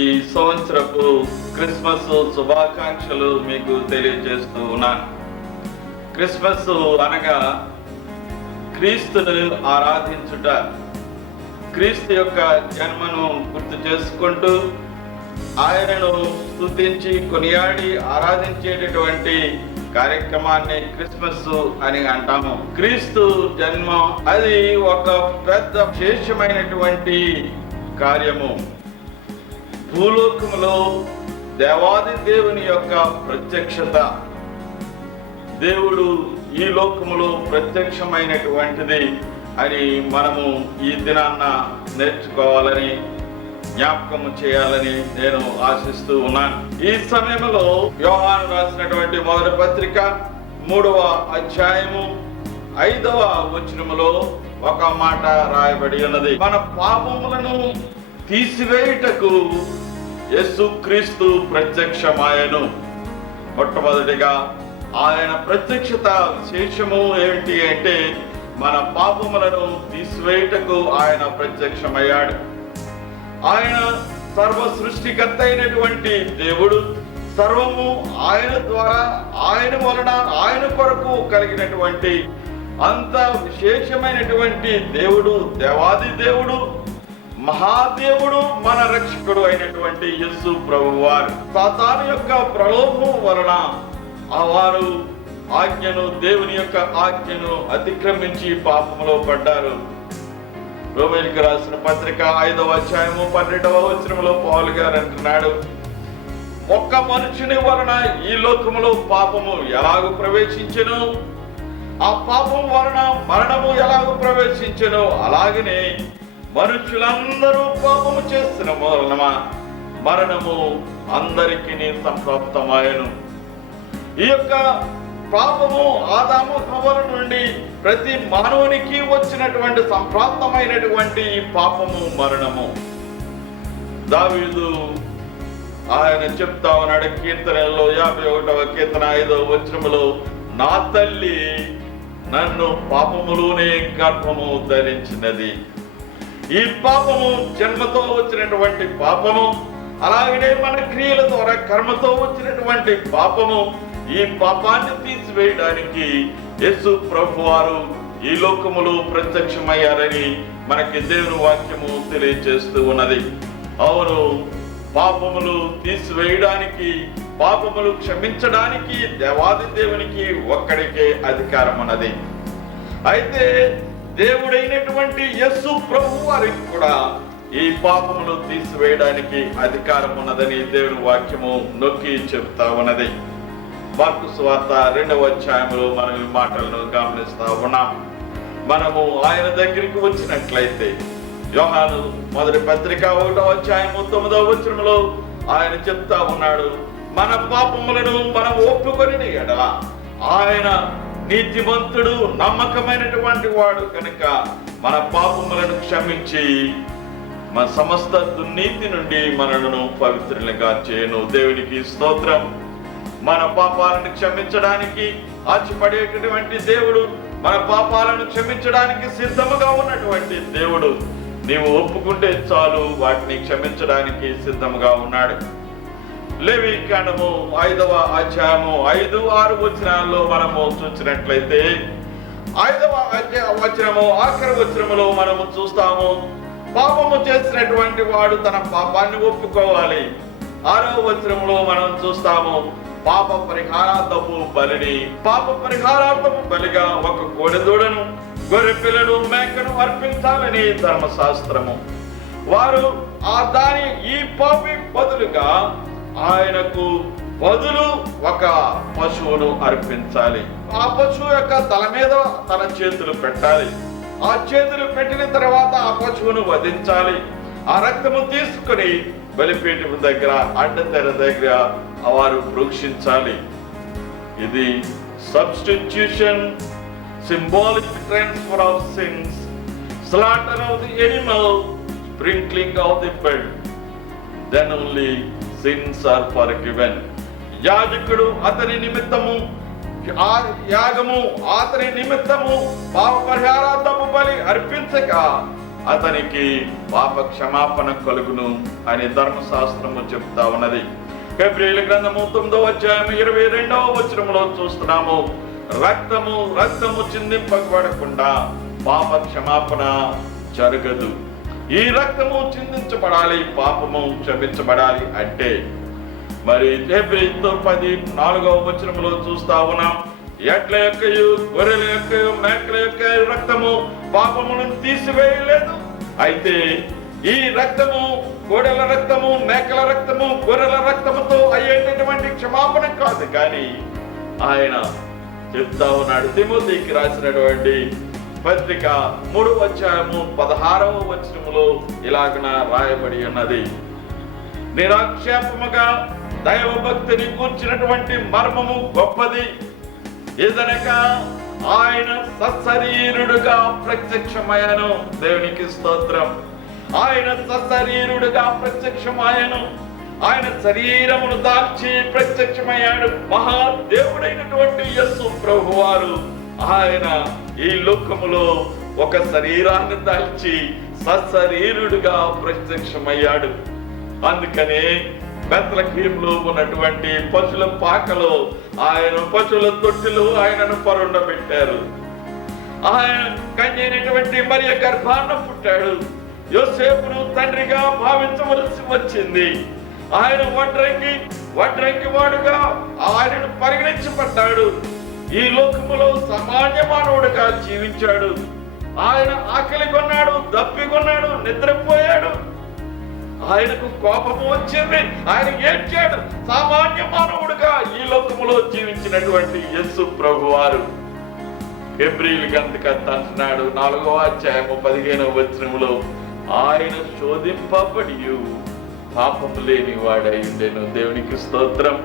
ఈ సంవత్సరపు క్రిస్మస్ శుభాకాంక్షలు మీకు తెలియజేస్తూ ఉన్నాను. క్రిస్మస్ అనగా క్రీస్తును ఆరాధించుట, క్రీస్తు యొక్క జన్మను గుర్తు చేసుకుంటూ ఆయనను స్తుతించి కొనియాడి ఆరాధించేటటువంటి కార్యక్రమాన్ని క్రిస్మస్ అని అంటాము. క్రీస్తు జన్మ అది ఒక పెద్ద విశేషమైనటువంటి కార్యము. భూలోకములో దేవాది దేవుని యొక్క ప్రత్యక్షత, దేవుడు ఈ లోకములో ప్రత్యక్షమైనటువంటిది అని మనము ఈ దినాన్న నేర్చుకోవాలని, జ్ఞాపకము చేయాలని నేను ఆశిస్తూ ఉన్నాను. ఈ సమయంలో యోహాను రాసినటువంటి మొదటి పత్రిక 3వ అధ్యాయము 5వ వచనములో ఒక మాట రాయబడి ఉన్నది. మన పాపములను తీసివేయుటకు యేసుక్రీస్తు ప్రత్యక్షమాయెను. మొట్టమొదటిగా ఆయన ప్రత్యక్షత విశేషము ఏమిటి అంటే, మన పాపములను తీసివేయుటకు ఆయన ప్రత్యక్షమయ్యాడు. ఆయన సర్వ సృష్టికర్త అయినటువంటి దేవుడు. సర్వము ఆయన ద్వారా, ఆయన వలన, ఆయన కొరకు కలిగినటువంటి అంత విశేషమైనటువంటి దేవుడు, దేవాది దేవుడు, మహాదేవుడు, మన రక్షకుడు అయినటువంటి యేసు ప్రభువారు సాతాను యొక్క ప్రలోభం వలన వారు దేవుని యొక్క ఆజ్ఞను అతిక్రమించి పాపములో పడ్డారు. రోమీయులకు రాసిన పత్రిక 5వ అధ్యాయము 12వ వచనములో పౌలు గారు అంటున్నాడు, ఒక్క మనుషుని వలన ఈ లోకములో పాపము ఎలాగూ ప్రవేశించెను, ఆ పాపం వలన మరణము ఎలాగూ ప్రవేశించెను, అలాగనే మనుషులందరూ పాపము చేసిన వలన మరణము అందరికీ సంప్రాప్తమాయెను. ఈ యొక్క పాపము ఆదాము హవ్వల నుండి ప్రతి మానవునికి వచ్చినటువంటి సంప్రాప్తమైనటువంటి ఈ పాపము, మరణము. దావీదు ఆయన చెప్తా ఉన్నాడు కీర్తనలో 51వ కీర్తన 5వ వచనములో, నా తల్లి నన్ను పాపములోనే గర్భము ధరించినది. ఈ పాపము జన్మతో వచ్చినటువంటి పాపము, అలాగనే మన క్రియల ద్వారా కర్మతో వచ్చినటువంటి పాపము. ఈ పాపాన్ని తీసివేయడానికి యేసు ప్రభువారు ఈ లోకములో ప్రత్యక్షమయ్యారని మనకి దేవుని వాక్యము తెలియజేస్తూ ఉన్నది. అవును, పాపములు తీసివేయడానికి, పాపములు క్షమించడానికి దేవాది దేవునికి ఒక్కడికే అధికారం ఉన్నది. అయితే దేవుడైనటువంటి యేసు ప్రభువారికి కూడా ఈ పాపములు తీసివేయడానికి అధికారం ఉన్నదని దేవుని వాక్యము నొక్కి చెప్తా ఉన్నది. మార్కు సువార్త 2వ అధ్యాయంలో మనం ఈ మాటలను గమనిస్తా ఉన్నాం. మనము ఆయన దగ్గరికి వచ్చినట్లయితే యోహాను మొదటి పత్రిక 1వ అధ్యాయము 9వ వచనములో ఆయన చెప్తా ఉన్నాడు, మన పాపములను మనం ఒప్పుకొని ఎడల ఆయన నీతిమంతుడు, నమ్మకమైనటువంటి వాడు కనుక మన పాపములను క్షమించి మన సమస్త దుర్నీతి నుండి మనలను పవిత్రులుగా చేయను. దేవునికి స్తోత్రం. మన పాపాలను క్షమించడానికి ఆశపడేటటువంటి దేవుడు, మన పాపాలను క్షమించడానికి సిద్ధముగా ఉన్నటువంటి దేవుడు. నీవు ఒప్పుకుంటే చాలు, వాటిని క్షమించడానికి సిద్ధముగా ఉన్నాడు. లేవికాండము 5వ అధ్యాయము 5, 6 వచనాల్లో మనము చూసినట్లయితే 5వ వచనము ఆఖరి వచనములో మనము చూస్తాము, పాపము చేసినటువంటి వాడు తన పాపాన్ని ఒప్పుకోవాలి. 6వ వచనంలో మనం చూస్తాము, పాప పరిహారార్థపు బలిని, పాప పరిహారార్థపు బలిగా ఒక కోడెదూడను, గొర్రె పిల్లను, మేకను అర్పించాలని ధర్మశాస్త్రము. వారు ఈ పాపి బదులుగా ఆయనకు బదులు ఒక పశువును అర్పించాలి. ఆ పశువు యొక్క తల మీద తన చేతులు పెట్టాలి. ఆ చేతులు పెట్టిన తర్వాత ఆ పశువును వధించాలి. ఆ రక్తము తీసుకుని బలిపీఠం దగ్గర, అడ్డతెర దగ్గర వారు ప్రోక్షించాలి. ఇది substitution, symbolic transfer of since, slaughter of the Animal, sprinkling of the blood, then only sins are forgiven. యాజకుడు అతని నిమిత్తము యాగము, అతని నిమిత్తము పాప పరిహారార్థము బలి అర్పించక అతనికి పాప క్షమాపణ కలుగును అని ధర్మశాస్త్రము చెప్తా ఉన్నది. హెబ్రీయుల గ్రంథము 9వ అధ్యాయం 22వ వచనంలో చూస్తున్నాము, రక్తము చిందింపబడకుండా పాప క్షమాపణ జరగదు. ఈ రక్తము చిందించబడాలి, పాపము క్షమించబడాలి అంటే మరి హెబ్రీయులతో 10:4వ వచనంలో చూస్తా ఉన్నాం, ఎడ్ల యొక్కయు గొర్రెల యొక్కయు మేకల యొక్క రక్తము పాపములను తీసివేయలేదు. అయితే ఈ రక్తము, కోడెల రక్తము, మేకల రక్తము, గొర్రెల రక్తముతో అయ్యేటటువంటి క్షమాపణ కాదు. కానీ ఆయన చెప్తా ఉన్నాడు, తిమోతికి రాసినటువంటి పత్రిక 3వ అధ్యాయము 16వ వచనములో ఇలాగన రాయబడి ఉన్నది, నిరాక్షేపముగా దైవ భక్తిని కూర్చున్నటువంటి మర్మము గొప్పది, ఏదనగా ఆయన సశరీరుడుగా ప్రత్యక్షమయ్యాను. దేవునికి స్తోత్రం. ఆయన సశరీరుడుగా ప్రత్యక్షమయ్యాను. ఆయన శరీరమును దాల్చి ప్రత్యక్షమయ్యాడు. మహాదేవుడైనటువంటి యేసు ప్రభువారు ఆయన ఈ లోకములో ఒక శరీరాన్ని దాల్చి సశరీరుడుగా ప్రత్యక్షమయ్యాడు. అందుకనే బెత్లెహేములో ఉన్నటువంటి పశుల పాకలో ఆయన, పశువుల తొట్టిలో ఆయనను పరుండబెట్టారు. ఆయన కన్యైనటువంటి మరియ గర్భాన పుట్టాడు. యోసేపును తండ్రిగా భావించవలసి వచ్చింది. ఆయన వడ్రంగి వాడుగా ఆయనను పరిగణించబడ్డాడు. ఈ లోకములో సామాన్య మానవుడిగా జీవించాడు. ఆయన ఆకలి కొన్నాడు, దప్పికొన్నాడు, నిద్రపోయాడు. ఆయనకు కోపము వచ్చింది, ఆయన ఏడ్చాడు. సామాన్య మానవుడుగా ఈ లోకములో జీవించినటువంటి యేసు ప్రభువారు హెబ్రీయులకు అంటున్నాడు 4వ అధ్యాయము 15వ వచనములో, ఆయన శోధింపబడి పాపము లేని వాడై ఉండెను. దేవునికి స్తోత్రం.